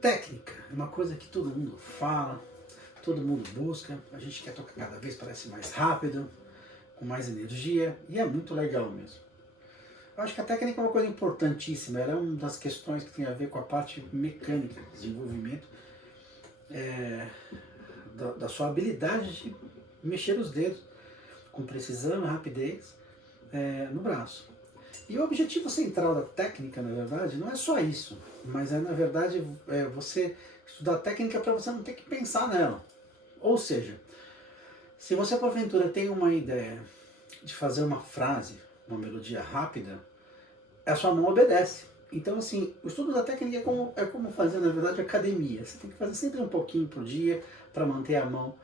Técnica é uma coisa que todo mundo fala, todo mundo busca, a gente quer tocar cada vez parece mais rápido, com mais energia, e é muito legal mesmo. Eu acho que a técnica é uma coisa importantíssima, ela é uma das questões que tem a ver com a parte mecânica, desenvolvimento da sua habilidade de mexer os dedos com precisão e rapidez no braço. E o objetivo central da técnica, na verdade, não é só isso, mas na verdade, você estudar técnica para você não ter que pensar nela. Ou seja, se você porventura tem uma ideia de fazer uma frase, uma melodia rápida, a sua mão obedece. Então, assim, o estudo da técnica é como fazer, na verdade, academia. Você tem que fazer sempre um pouquinho por dia para manter a mão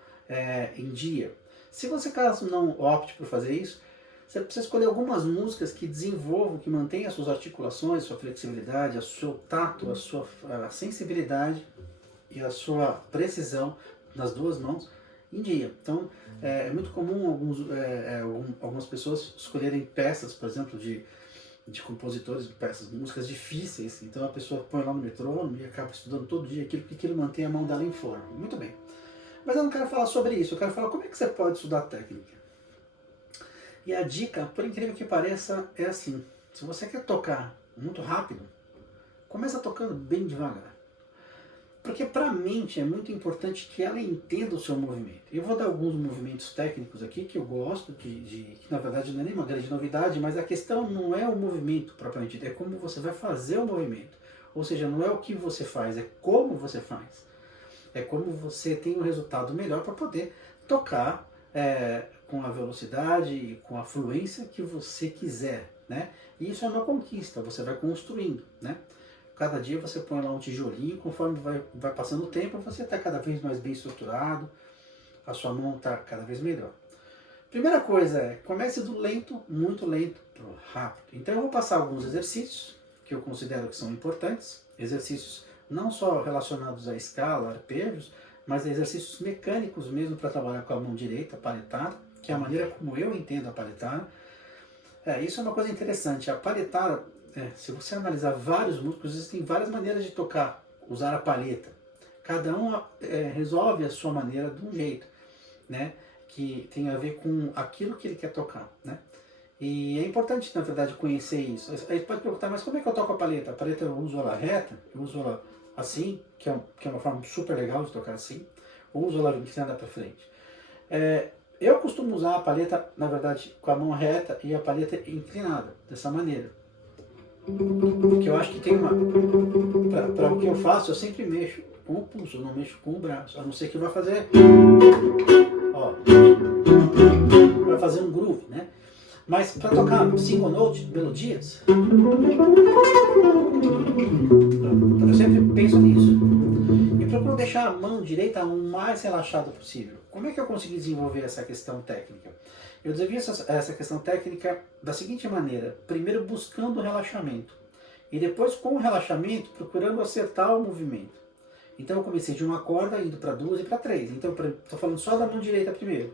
em dia. Se você, caso não opte por fazer isso, você precisa escolher algumas músicas que desenvolvam, que mantenham as suas articulações, a sua flexibilidade, o seu tato, a sua sensibilidade e a sua precisão nas duas mãos em dia. Então, é muito comum algumas pessoas escolherem peças, por exemplo, de compositores, peças, músicas difíceis. Então a pessoa põe lá no metrônomo e acaba estudando todo dia aquilo, porque aquilo mantém a mão dela em forma. Muito bem. Mas eu não quero falar sobre isso, eu quero falar como é que você pode estudar técnica. E a dica, por incrível que pareça, é assim. Se você quer tocar muito rápido, começa tocando bem devagar. Porque para a mente é muito importante que ela entenda o seu movimento. Eu vou dar alguns movimentos técnicos aqui que eu gosto, que na verdade não é nenhuma grande novidade, mas a questão não é o movimento propriamente dito, é como você vai fazer o movimento. Ou seja, não é o que você faz, é como você faz. É como você tem um resultado melhor para poder tocar com a velocidade e com a fluência que você quiser, né? E isso é uma conquista, você vai construindo, né? Cada dia você põe lá um tijolinho, conforme vai passando o tempo, você está cada vez mais bem estruturado, a sua mão está cada vez melhor. Primeira coisa comece do lento, muito lento, para o rápido. Então eu vou passar alguns exercícios que eu considero que são importantes, exercícios não só relacionados à escala, arpejos, mas exercícios mecânicos mesmo para trabalhar com a mão direita, a paletada, que é a maneira como eu entendo a paletada. Isso é uma coisa interessante, a paletada, se você analisar vários músicos, existem várias maneiras de tocar, usar a palheta. Cada um resolve a sua maneira de um jeito, né? Que tem a ver com aquilo que ele quer tocar, né? E é importante, na verdade, conhecer isso. Aí pode perguntar, mas como é que eu toco a palheta? A palheta eu uso ela reta, eu uso ela assim, que é uma forma super legal de tocar assim, ou uso ela inclinada para frente. Eu costumo usar a palheta, na verdade, com a mão reta e a palheta inclinada, dessa maneira. Porque eu acho que tem para o que eu faço, eu sempre mexo com o pulso, eu não mexo com o braço, a não ser que vai fazer... Ó, vai fazer um groove, né? Mas para tocar single note, melodias, eu sempre penso nisso. E procuro deixar a mão direita o mais relaxada possível. Como é que eu consegui desenvolver essa questão técnica? Eu desenvolvi essa questão técnica da seguinte maneira. Primeiro buscando o relaxamento. E depois com o relaxamento procurando acertar o movimento. Então eu comecei de uma corda indo para duas e para três. Então estou falando só da mão direita primeiro.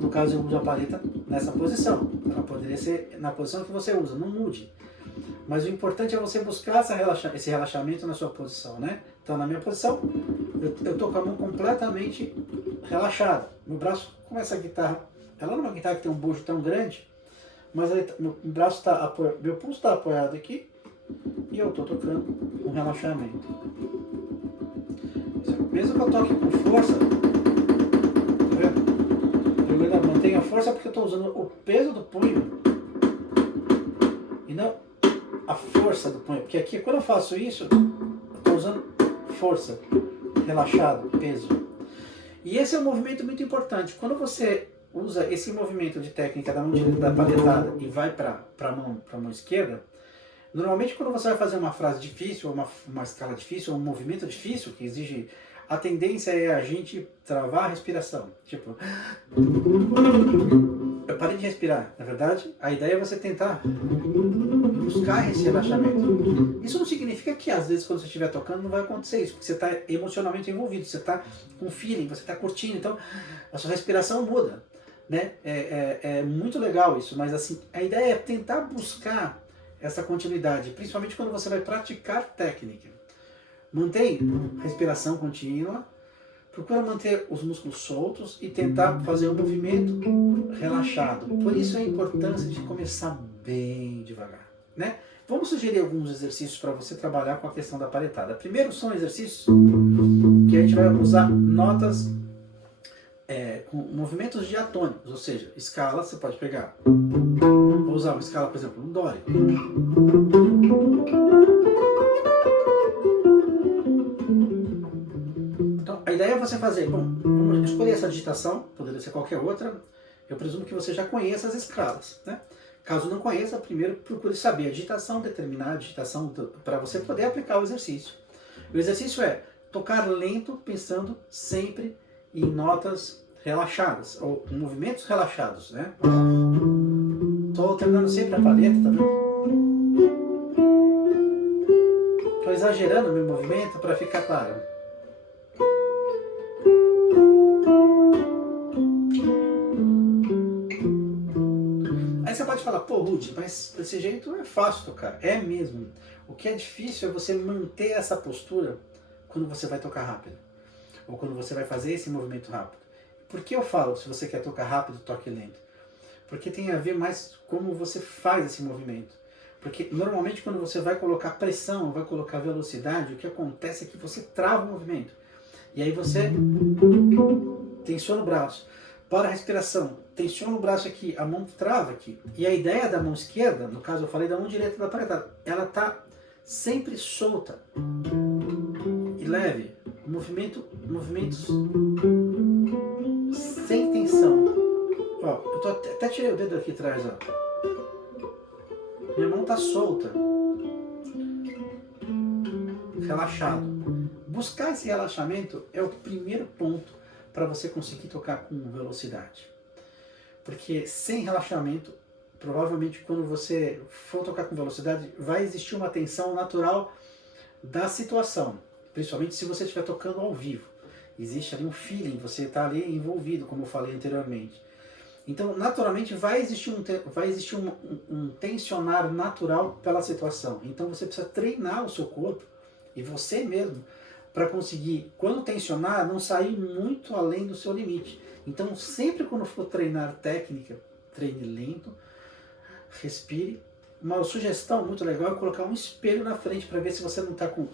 No caso eu uso a palheta nessa posição. Ela poderia ser na posição que você usa, não mude. Mas o importante é você buscar esse relaxamento na sua posição, né? Então na minha posição, eu estou com a mão completamente relaxada. Meu braço, como essa guitarra, ela não é uma guitarra que tem um bojo tão grande, mas meu braço está apoiado, meu pulso está apoiado aqui e eu estou tocando com relaxamento. Mesmo que eu toque com força, tá vendo? Eu ainda mantenho a força porque eu estou usando o peso do punho e não a força do punho. Porque aqui, quando eu faço isso, eu estou usando força, relaxado, peso. E esse é um movimento muito importante. Quando você usa esse movimento de técnica da mão direita da paletada e vai para a mão esquerda, normalmente quando você vai fazer uma frase difícil, ou uma escala difícil, ou um movimento difícil que exige, a tendência é a gente travar a respiração. Tipo, eu parei de respirar. Na verdade, a ideia é você tentar buscar esse relaxamento. Isso não significa que às vezes quando você estiver tocando não vai acontecer isso, porque você está emocionalmente envolvido, você está com feeling, você está curtindo, então a sua respiração muda, né? É muito legal isso, mas assim, a ideia é tentar buscar essa continuidade, principalmente quando você vai praticar técnica. Mantém respiração contínua, procura manter os músculos soltos e tentar fazer um movimento relaxado. Por isso a importância de começar bem devagar, né? Vamos sugerir alguns exercícios para você trabalhar com a questão da paletada. Primeiro são exercícios que a gente vai usar notas com movimentos diatônicos, ou seja, escala você pode pegar. Vou usar uma escala, por exemplo, um dórico. Então, a ideia é você fazer, bom, vamos escolher essa digitação, poderia ser qualquer outra. Eu presumo que você já conheça as escalas, né? Caso não conheça, primeiro procure saber a digitação, determinar a digitação para você poder aplicar o exercício. O exercício é tocar lento, pensando sempre em notas relaxadas, ou movimentos relaxados, né? Estou terminando sempre a paleta, tá vendo? Estou exagerando o meu movimento para ficar claro. Aí você pode falar, pô, Rudy, mas desse jeito é fácil tocar. É mesmo. O que é difícil é você manter essa postura quando você vai tocar rápido. Ou quando você vai fazer esse movimento rápido. Por que eu falo, se você quer tocar rápido, toque lento? Porque tem a ver mais como você faz esse movimento. Porque normalmente quando você vai colocar pressão, vai colocar velocidade, o que acontece é que você trava o movimento. E aí você tensiona o braço. Para a respiração, tensiona o braço aqui, a mão trava aqui. E a ideia da mão esquerda, no caso eu falei da mão direita da paletada, ela está sempre solta e leve. Movimentos sem tensão. Ó, eu até tirei o dedo aqui atrás, ó. Minha mão está solta. Relaxado. Buscar esse relaxamento é o primeiro ponto para você conseguir tocar com velocidade. Porque sem relaxamento, provavelmente quando você for tocar com velocidade, vai existir uma tensão natural da situação. Principalmente se você estiver tocando ao vivo. Existe ali um feeling, você está ali envolvido, como eu falei anteriormente. Então, naturalmente, vai existir um tensionar natural pela situação. Então, você precisa treinar o seu corpo e você mesmo para conseguir, quando tensionar, não sair muito além do seu limite. Então, sempre quando for treinar técnica, treine lento, respire. Uma sugestão muito legal é colocar um espelho na frente para ver se você não está com...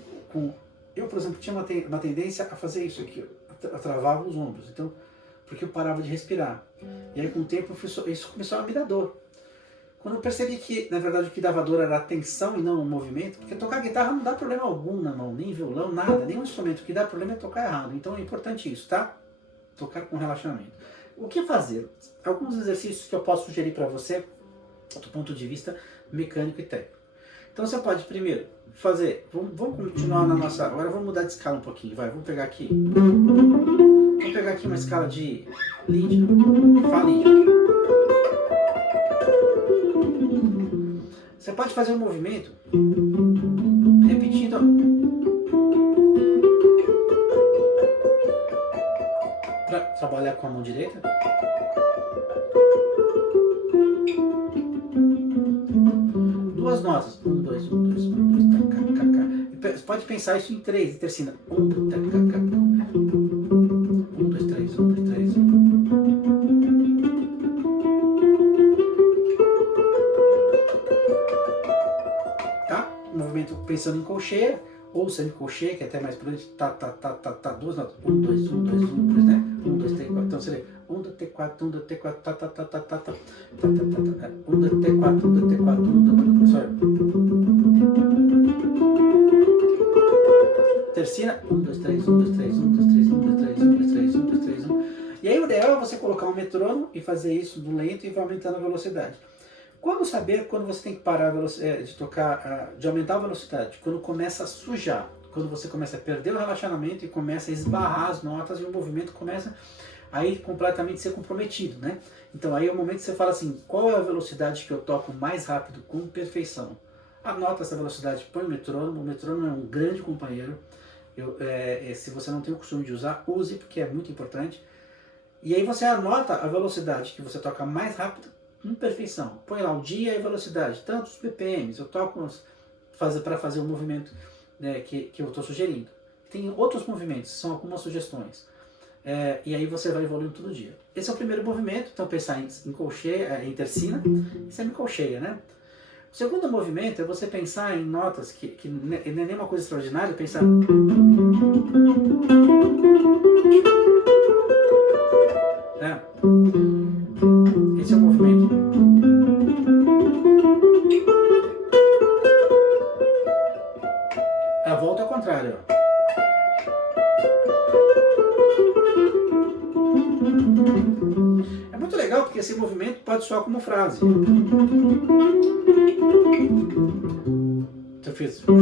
Eu, por exemplo, tinha uma tendência a fazer isso aqui, eu travava os ombros, então, porque eu parava de respirar. E aí, com o tempo, isso começou a me dar dor. Quando eu percebi que, na verdade, o que dava dor era a tensão e não o movimento, porque tocar guitarra não dá problema algum na mão, nem violão, nada, nenhum instrumento. O que dá problema é tocar errado. Então é importante isso, tá? Tocar com relaxamento. O que fazer? Alguns exercícios que eu posso sugerir para você, do ponto de vista mecânico e técnico. Então você pode primeiro fazer, vamos continuar na nossa, agora vamos mudar de escala um pouquinho, vai, vamos pegar aqui uma escala de lead, Fá lead. Você pode fazer um movimento repetindo para trabalhar com a mão direita. Duas notas. 1, 2, 1, 2, 1, 2, tá, cá, cá, cá. Você pode pensar isso em três, em tercina. 1, 2, tá, cá, cá. 1, 2, 3, 1, 2, 3. Tá? Movimento pensando em colcheia, ou semicolcheia, que é até mais prudente. Tá, tá, tá, tá, tá. Duas notas. 1, 2, 1, 2, 1, 2, né? 1, 2, 3, 4. Então seria 1, 2, 3, 4, 1, 2, 3, 4, tá, tá, tá, tá, tá, tá. 1, 2, 3, 4, 1, 2, 3, 4, 1, 2, 3, 4. Tercina, 1, 2, 3, 1, 2, 3, 1, 2, 3, 1, 2, 3, 1, 2, 3, 1, 2, 3, 1. E aí o ideal é você colocar um metrônomo e fazer isso do lento e vai aumentando a velocidade. Como saber quando você tem que parar de tocar, de aumentar a velocidade? Quando começa a sujar, quando você começa a perder o relaxamento e começa a esbarrar as notas e o movimento começa a ir completamente ser comprometido, né? Então aí é o momento que você fala assim, qual é a velocidade que eu toco mais rápido com perfeição? Anota essa velocidade, põe o metrônomo é um grande companheiro. Se você não tem o costume de usar, use, porque é muito importante. E aí você anota a velocidade que você toca mais rápido com perfeição. Põe lá o dia e a velocidade, tantos BPMs, eu toco para fazer o movimento né, que eu estou sugerindo. Tem outros movimentos, são algumas sugestões. E aí você vai evoluindo todo dia. Esse é o primeiro movimento, então pensar em colcheia, em tercina e semicolcheia, né? O segundo movimento é você pensar em notas que não é nenhuma coisa extraordinária, pensar... Esse é o movimento. A volta ao contrário. É muito legal porque esse movimento pode soar como frase. Eu fiz. Tô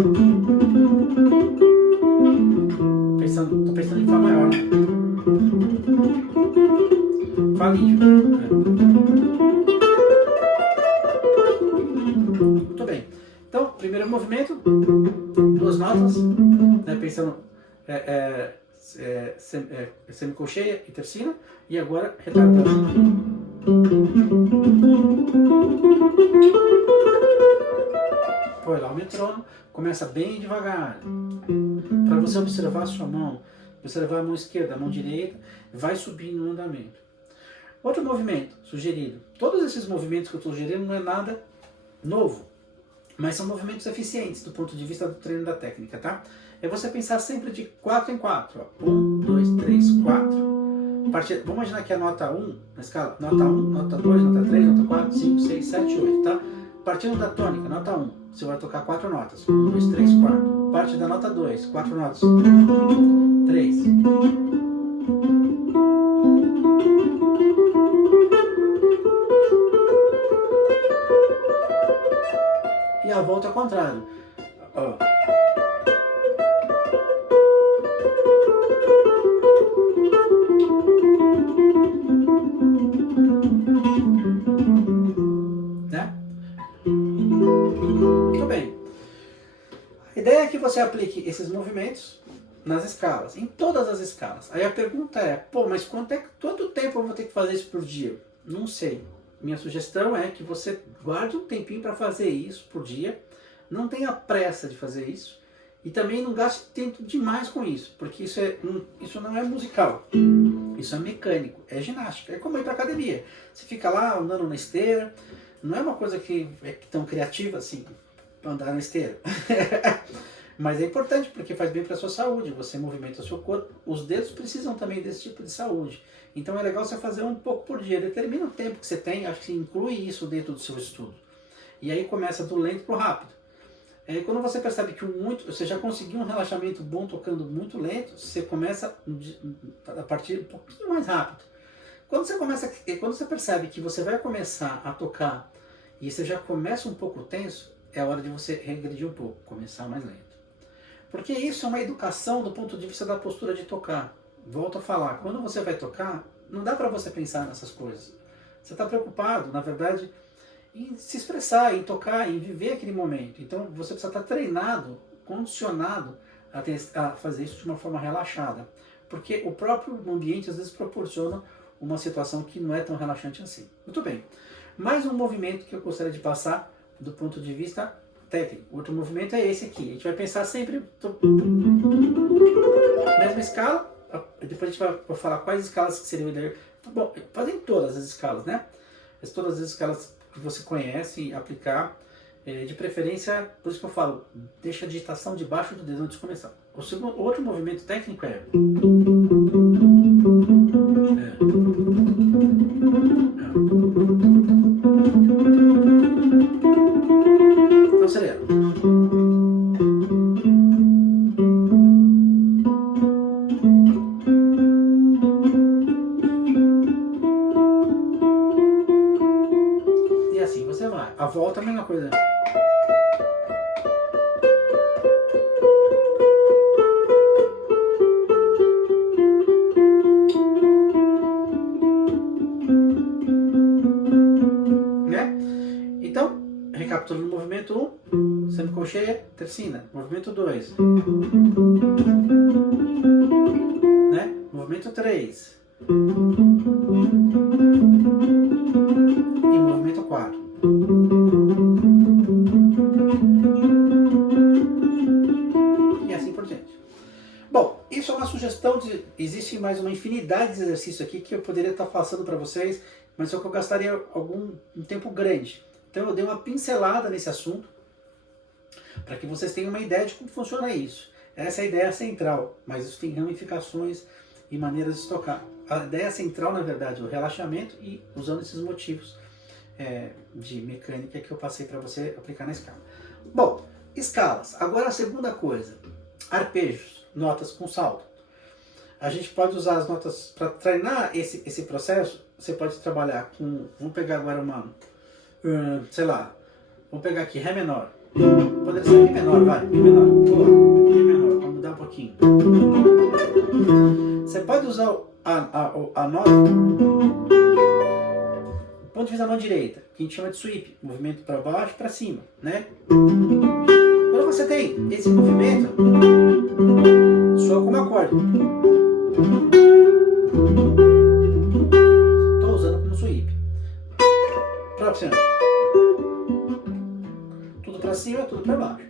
pensando em Fá maior, né? Fá lídio. Muito bem. Então, primeiro movimento, duas notas, né, pensando semicolcheia e tercina, e agora retardando. Põe lá o metrônomo, começa bem devagar, para você observar a sua mão, observar a mão esquerda, a mão direita, vai subindo no andamento. Outro movimento sugerido, todos esses movimentos que eu estou sugerindo não é nada novo, mas são movimentos eficientes do ponto de vista do treino da técnica, tá? É você pensar sempre de 4 em 4. 1, 2, 3, 4. Vamos imaginar que a nota 1, na escala, nota 1, nota 2, nota 3, nota 4, 5, 6, 7, 8, tá? Partindo da tônica, nota 1, você vai tocar 4 notas. 1, 2, 3, 4. Parte da nota 2, 4 notas. 3. E a volta ao contrário. Ó. Né? Muito bem. A ideia é que você aplique esses movimentos nas escalas, em todas as escalas. Aí a pergunta é, pô, mas quanto tempo eu vou ter que fazer isso por dia? Não sei. Minha sugestão é que você guarde um tempinho para fazer isso por dia, não tenha pressa de fazer isso e também não gaste tempo demais com isso, porque isso não é musical, isso é mecânico, é ginástica, é como ir para academia. Você fica lá andando na esteira, não é uma coisa que é tão criativa assim, andar na esteira. Mas é importante porque faz bem para a sua saúde, você movimenta o seu corpo, os dedos precisam também desse tipo de saúde. Então é legal você fazer um pouco por dia, determina o tempo que você tem, acho que inclui isso dentro do seu estudo. E aí começa do lento para o rápido. Quando você percebe que você já conseguiu um relaxamento bom tocando muito lento, você começa a partir um pouquinho mais rápido. Quando você percebe que você vai começar a tocar e você já começa um pouco tenso, é a hora de você regredir um pouco, começar mais lento. Porque isso é uma educação do ponto de vista da postura de tocar. Volto a falar, quando você vai tocar, não dá para você pensar nessas coisas. Você está preocupado, na verdade, em se expressar, em tocar, em viver aquele momento. Então você precisa estar treinado, condicionado a fazer isso de uma forma relaxada. Porque o próprio ambiente às vezes proporciona uma situação que não é tão relaxante assim. Muito bem. Mais um movimento que eu gostaria de passar do ponto de vista técnico. Outro movimento é esse aqui. A gente vai pensar sempre mesma escala. Depois a gente vai falar quais escalas que seriam ideais. Bom, fazem todas as escalas, né? Todas as escalas que você conhece e aplicar. De preferência, por isso que eu falo, deixa a digitação debaixo do dedo antes de começar. O outro movimento técnico é... Então acelera. E assim você vai. A volta é a mesma coisa. Recapitulando o movimento 1, semicolcheia, tercina. Movimento 2. Né? Movimento 3. E movimento 4. é uma sugestão, existe mais uma infinidade de exercícios aqui que eu poderia estar passando para vocês, mas só que eu gastaria um tempo grande. Então eu dei uma pincelada nesse assunto, para que vocês tenham uma ideia de como funciona isso. Essa é a ideia central, mas isso tem ramificações e maneiras de tocar. A ideia central, na verdade, é o relaxamento e usando esses motivos de mecânica que eu passei para você aplicar na escala. Bom, escalas. Agora a segunda coisa, arpejos, notas com salto. A gente pode usar as notas para treinar esse processo. Você pode trabalhar com, vamos pegar agora sei lá, vamos pegar aqui Ré menor. Poderia ser Mi menor, vai, Mi menor. Boa, Mi menor, vamos mudar um pouquinho. Você pode usar a nota do ponto de vista da mão direita, que a gente chama de sweep, movimento para baixo e para cima, né? Quando você tem esse movimento, soa como acorde. Estou usando como sweep. Para cima. Tudo para cima, tudo para baixo.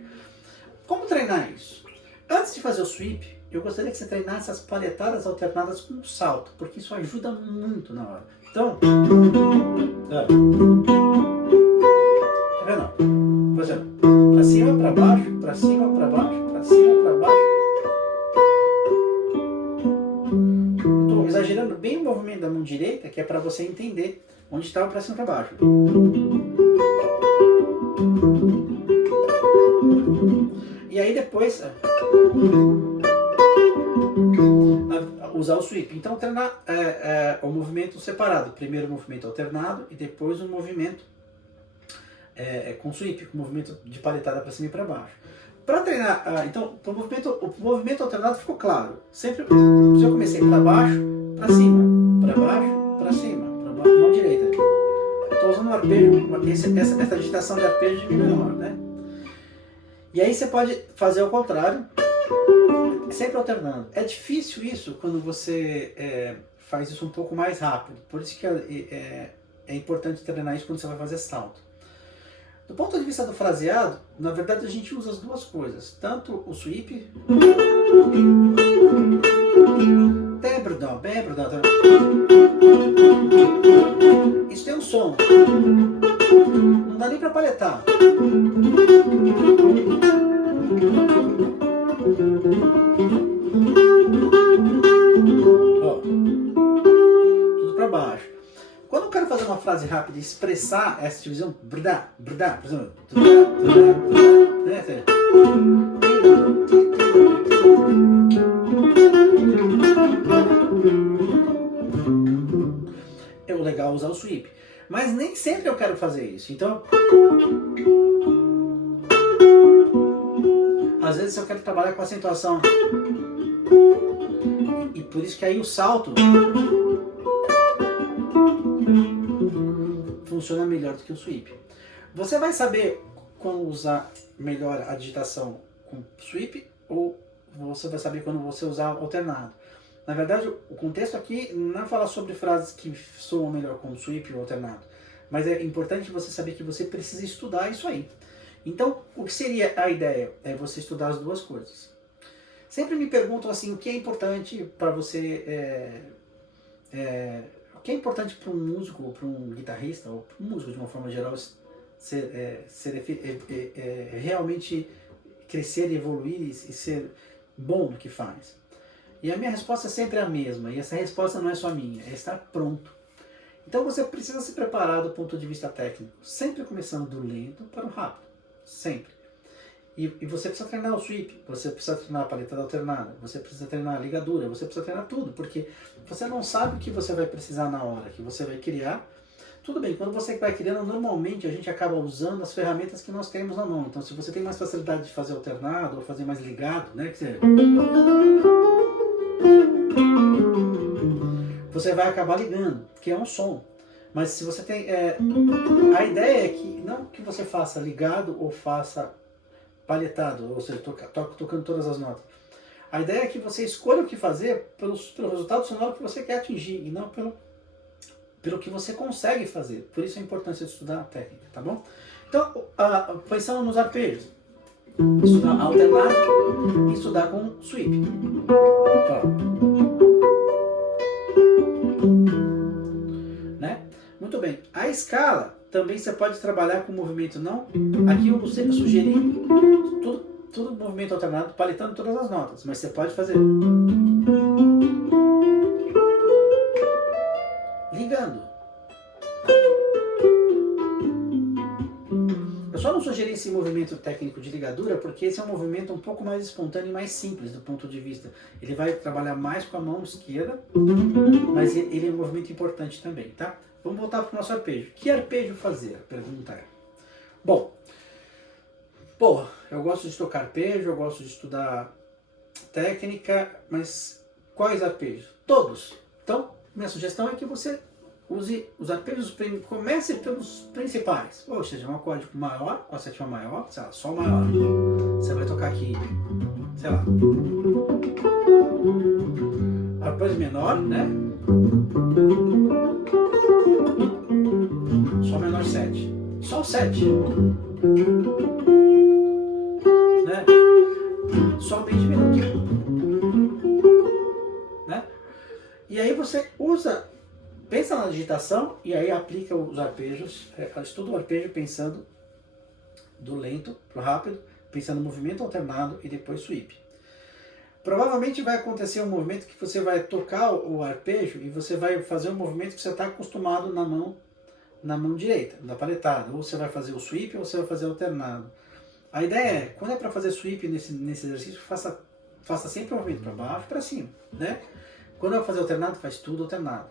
Como treinar isso? Antes de fazer o sweep, eu gostaria que você treinasse as palhetadas alternadas com salto, porque isso ajuda muito na hora. Então, tá vendo? Por exemplo, para cima, para baixo, para cima, para baixo, para cima, para baixo. Estou exagerando bem o movimento da mão direita, que é para você entender onde está o para cima e para baixo. E aí depois usar o sweep. Então treinar o movimento separado. Primeiro o movimento alternado e depois o movimento com sweep, com o movimento de palhetada para cima e para baixo. Para treinar, então o movimento alternado ficou claro. Sempre, se eu comecei para baixo, para cima, para baixo, para cima, para baixo, mão direita. Estou usando um arpejo, essa agitação de arpejo de Mi menor, né? E aí você pode fazer ao contrário, sempre alternando. É difícil isso quando você faz isso um pouco mais rápido. Por isso que é importante treinar isso quando você vai fazer salto. Do ponto de vista do fraseado, na verdade a gente usa as duas coisas. Tanto o sweep... Isso tem um som. Não dá nem para palhetar. Ó, tudo para baixo. Quando eu quero fazer uma frase rápida e expressar essa divisão, brdá, brdá, por exemplo, é legal usar o sweep. Mas nem sempre eu quero fazer isso. Então, às vezes eu quero trabalhar com acentuação. E por isso que aí o salto funciona melhor do que o sweep. Você vai saber quando usar melhor a digitação com sweep ou você vai saber quando você usar alternado. Na verdade, o contexto aqui não é falar sobre frases que soam melhor com sweep ou alternado, mas é importante você saber que você precisa estudar isso aí. Então, o que seria a ideia? É você estudar as duas coisas. Sempre me perguntam assim, o que é importante para você... o que é importante para um músico, ou para um guitarrista, ou para um músico de uma forma geral, realmente crescer, evoluir e ser bom no que faz? E a minha resposta é sempre a mesma, e essa resposta não é só minha, é estar pronto. Então você precisa se preparar do ponto de vista técnico, sempre começando do lento para o rápido, sempre. E você precisa treinar o sweep, você precisa treinar a palhetada alternada, você precisa treinar a ligadura, você precisa treinar tudo, porque você não sabe o que você vai precisar na hora que você vai criar. Tudo bem, quando você vai criando, normalmente a gente acaba usando as ferramentas que nós temos na mão. Então se você tem mais facilidade de fazer alternado ou fazer mais ligado, né, você vai acabar ligando, que é um som. Mas se você tem... a ideia é que não que você faça ligado ou faça palhetado, ou seja, tocando todas as notas. A ideia é que você escolha o que fazer pelo resultado sonoro que você quer atingir, e não pelo que você consegue fazer. Por isso a importância de estudar a técnica, tá bom? Então, pensando nos arpejos. estudar alternado e estudar com sweep. Ó. Né? Muito bem. A escala também você pode trabalhar com movimento não. Aqui eu sugeri tudo movimento alternado, paletando todas as notas, mas você pode fazer ligando. Eu só não sugeri esse movimento técnico de ligadura porque esse é um movimento um pouco mais espontâneo e mais simples do ponto de vista. Ele vai trabalhar mais com a mão esquerda, mas ele é um movimento importante também, tá? Vamos voltar para o nosso arpejo. Que arpejo fazer? A pergunta é. Bom, eu gosto de tocar arpejo, eu gosto de estudar técnica, mas quais arpejos? Todos. Então, minha sugestão é que você use os arpejos, comece pelos principais. Ou seja, um acorde maior, com a sétima maior, sei lá, Sol maior. Você vai tocar aqui, sei lá, arpejo menor, né? Sol menor 7. Sol 7. Né? Sol bem diminuto. Né? E aí você usa, pensa na digitação e aí aplica os arpejos, estuda o arpejo pensando do lento para o rápido, pensando no movimento alternado e depois sweep. Provavelmente vai acontecer um movimento que você vai tocar o arpejo e você vai fazer um movimento que você está acostumado na mão direita, da paletada. Ou você vai fazer o sweep ou você vai fazer alternado. A ideia é, quando é para fazer sweep nesse exercício, faça sempre o movimento para baixo e para cima, né? Quando é para fazer alternado, faz tudo alternado.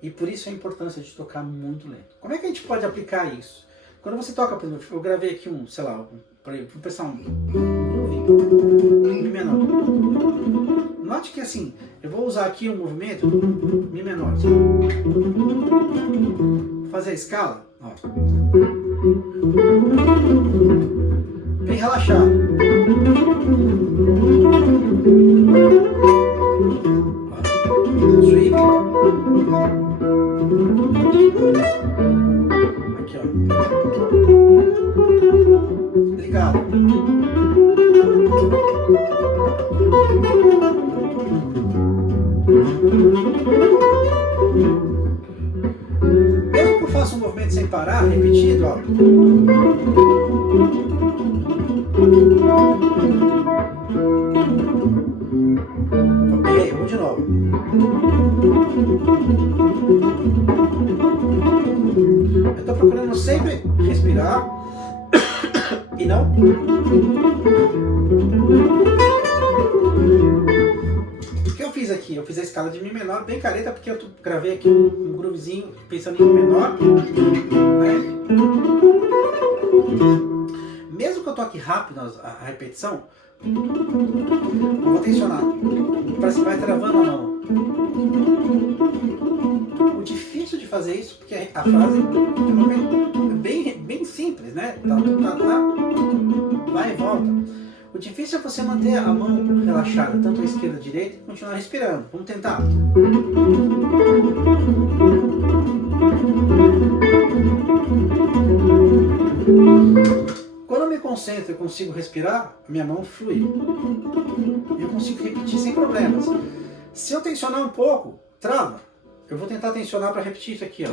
E por isso a importância de tocar muito lento. Como é que a gente pode aplicar isso? Quando você toca, por exemplo, eu gravei aqui sei lá, vou pensar um Mi menor. Note que assim, eu vou usar aqui um movimento Mi menor. Vou fazer a escala, ó. Bem relaxado. Ó. Sweep. Aqui, ó. Ligado. Mesmo que eu faça um movimento sem parar, repetido, ó. Ok, vamos de novo. Eu estou procurando sempre respirar e não. O que eu fiz aqui? Eu fiz a escala de Mi menor bem careta, porque eu gravei aqui um groovezinho pensando em Mi menor. Né? Mesmo que eu toque rápido a repetição, eu vou tensionar. Parece que vai travando a mão. O difícil de fazer isso, porque a frase é bem simples, né? Tá, vai e volta. O difícil é você manter a mão relaxada, tanto a esquerda a direita, e continuar respirando. Vamos tentar. Quando eu me concentro e consigo respirar, a minha mão flui. E eu consigo repetir sem problemas. Se eu tensionar um pouco, trava. Eu vou tentar tensionar para repetir isso aqui, ó.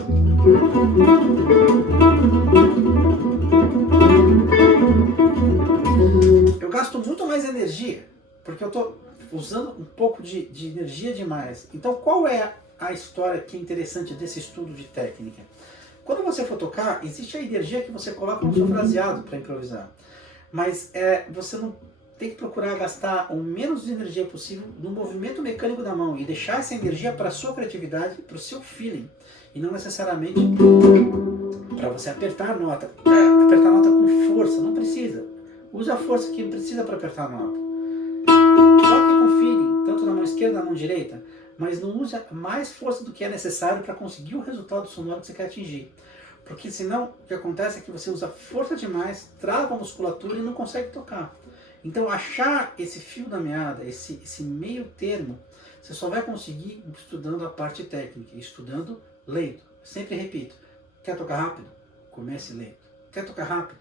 Eu gasto muito mais energia, porque eu estou usando um pouco de energia demais. Então, qual é a história que é interessante desse estudo de técnica? Quando você for tocar, existe a energia que você coloca no seu fraseado para improvisar. Mas você não tem que procurar gastar o menos de energia possível no movimento mecânico da mão e deixar essa energia para a sua criatividade, para o seu feeling. E não necessariamente para você apertar a nota. Apertar a nota com força, não precisa. Use a força que precisa para apertar a nota. Toque com feeling, tanto na mão esquerda, na mão direita, mas não use mais força do que é necessário para conseguir o resultado sonoro que você quer atingir. Porque senão, o que acontece é que você usa força demais, trava a musculatura e não consegue tocar. Então, achar esse fio da meada, esse meio termo, você só vai conseguir estudando a parte técnica, estudando lento. Sempre repito, quer tocar rápido? Comece lento. Quer tocar rápido?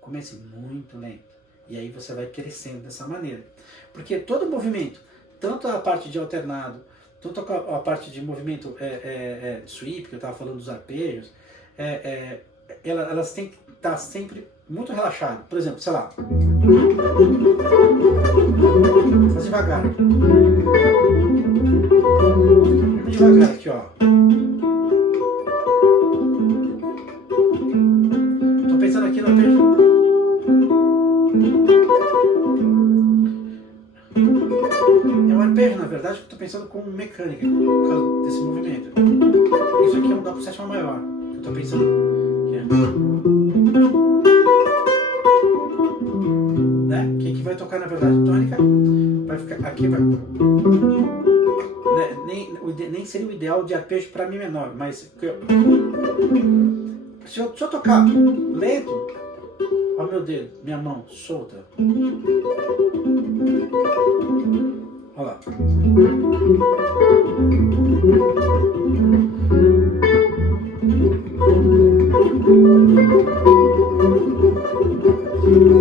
Comece muito lento. E aí você vai crescendo dessa maneira. Porque todo movimento, tanto a parte de alternado, tanto a parte de movimento sweep, que eu estava falando dos arpejos, elas têm que estar sempre muito relaxadas. Por exemplo, sei lá, faz devagar. Vamos devagar aqui, ó. Tô pensando aqui no arpejo. É um arpejo, na verdade, que eu tô pensando como mecânica, por causa desse movimento. Isso aqui é um dó com sétima maior. Eu tô pensando que é. Né? Que vai tocar, na verdade, tônica. Vai ficar. Aqui vai. Nem seria o ideal de arpejo para Mi menor, mas se eu tocar lento, ó meu dedo, minha mão solta, olha lá,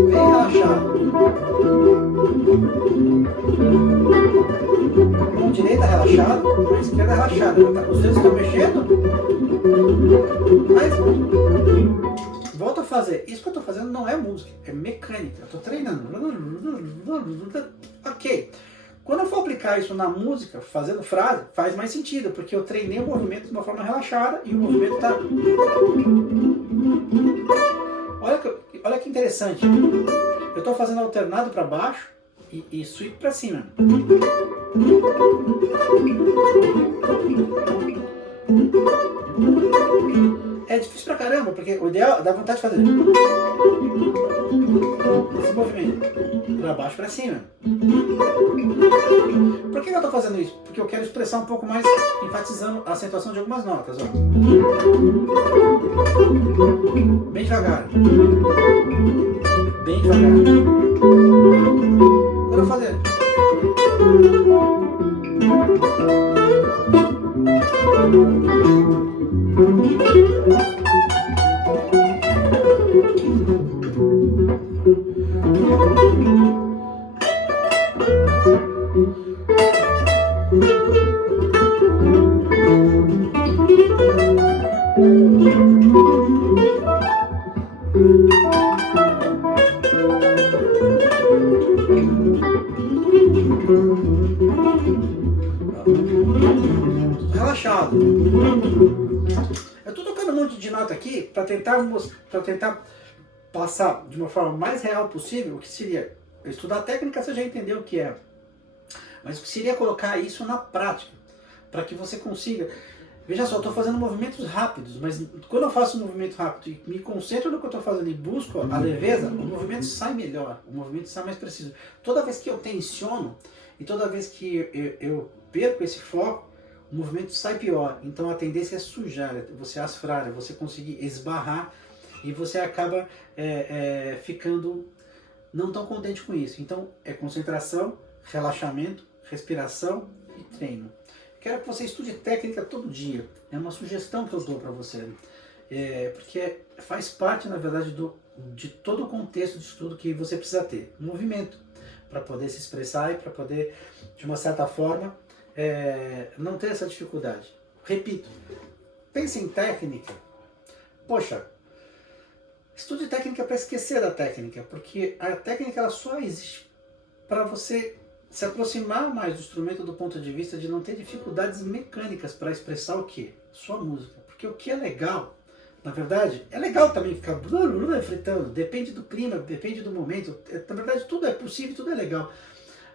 bem relaxado. Mão direita relaxada, mão esquerda relaxada. Os dedos estão mexendo, mas volto a fazer. Isso que eu estou fazendo não é música, é mecânica. Eu estou treinando. Ok. Quando eu for aplicar isso na música, fazendo frase, faz mais sentido, porque eu treinei o movimento de uma forma relaxada e o movimento está... Olha que interessante. Eu estou fazendo alternado para baixo e sweep para cima. É difícil pra caramba, porque o ideal dá vontade de fazer esse movimento para baixo para cima. Por que eu estou fazendo isso? Porque eu quero expressar um pouco mais, enfatizando a acentuação de algumas notas. Ó. Bem devagar. Bem devagar. Quando eu fazer. Relaxado. Eu estou tocando um monte de nota aqui para tentar passar de uma forma mais real possível o que seria estudar técnica. Você já entendeu o que é, mas o que seria colocar isso na prática para que você consiga. Veja só, eu estou fazendo movimentos rápidos, mas quando eu faço um movimento rápido e me concentro no que eu estou fazendo e busco a leveza, o movimento sai melhor, o movimento sai mais preciso. Toda vez que eu tensiono e toda vez que eu perco esse foco, o movimento sai pior. Então a tendência é sujar, você asfrar, você conseguir esbarrar e você acaba ficando não tão contente com isso. Então é concentração, relaxamento, respiração e treino. Quero que você estude técnica todo dia. É uma sugestão que eu dou para você. Porque faz parte, na verdade, de todo o contexto de estudo que você precisa ter. Movimento, para poder se expressar e para poder, de uma certa forma, não ter essa dificuldade. Repito, pense em técnica. Poxa, estude técnica para esquecer da técnica, porque a técnica ela só existe para você se aproximar mais do instrumento do ponto de vista de não ter dificuldades mecânicas para expressar o que? Sua música. Porque o que é legal, na verdade, é legal também ficar fritando, depende do clima, depende do momento, na verdade tudo é possível, tudo é legal.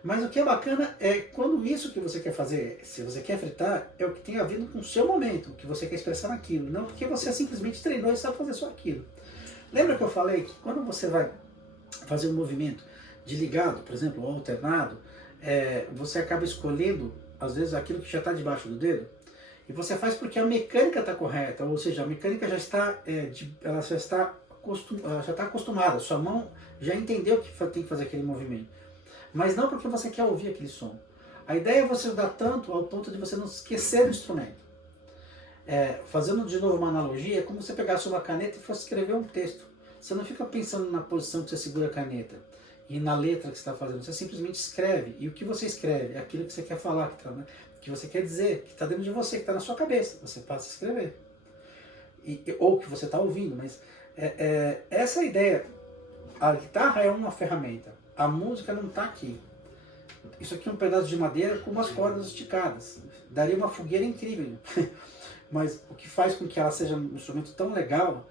Mas o que é bacana é quando isso que você quer fazer, se você quer fritar, é o que tem a ver com o seu momento, o que você quer expressar naquilo, não porque você simplesmente treinou e sabe fazer só aquilo. Lembra que eu falei que quando você vai fazer um movimento de ligado, por exemplo, ou alternado, você acaba escolhendo, às vezes, aquilo que já está debaixo do dedo, e você faz porque a mecânica está correta, ou seja, a mecânica já está, ela já está acostumada, sua mão já entendeu que tem que fazer aquele movimento, mas não porque você quer ouvir aquele som. A ideia é você dar tanto ao ponto de você não esquecer do instrumento. Fazendo de novo uma analogia, é como se você pegasse uma caneta e fosse escrever um texto. Você não fica pensando na posição que você segura a caneta. e na letra que você está fazendo. Você simplesmente escreve. E o que você escreve é aquilo que você quer falar, que você quer dizer, que está dentro de você, que está na sua cabeça. Você passa a escrever. Ou que você está ouvindo. Mas essa ideia. A guitarra é uma ferramenta. A música não está aqui. Isso aqui é um pedaço de madeira com umas cordas esticadas. Daria uma fogueira incrível. Mas o que faz com que ela seja um instrumento tão legal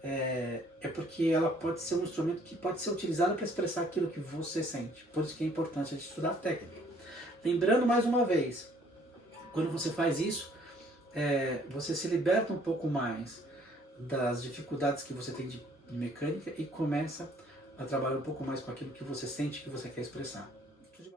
é porque ela pode ser um instrumento que pode ser utilizado para expressar aquilo que você sente. Por isso que é importante a gente estudar técnica. Lembrando mais uma vez, quando você faz isso, você se liberta um pouco mais das dificuldades que você tem de mecânica e começa a trabalhar um pouco mais com aquilo que você sente, que você quer expressar.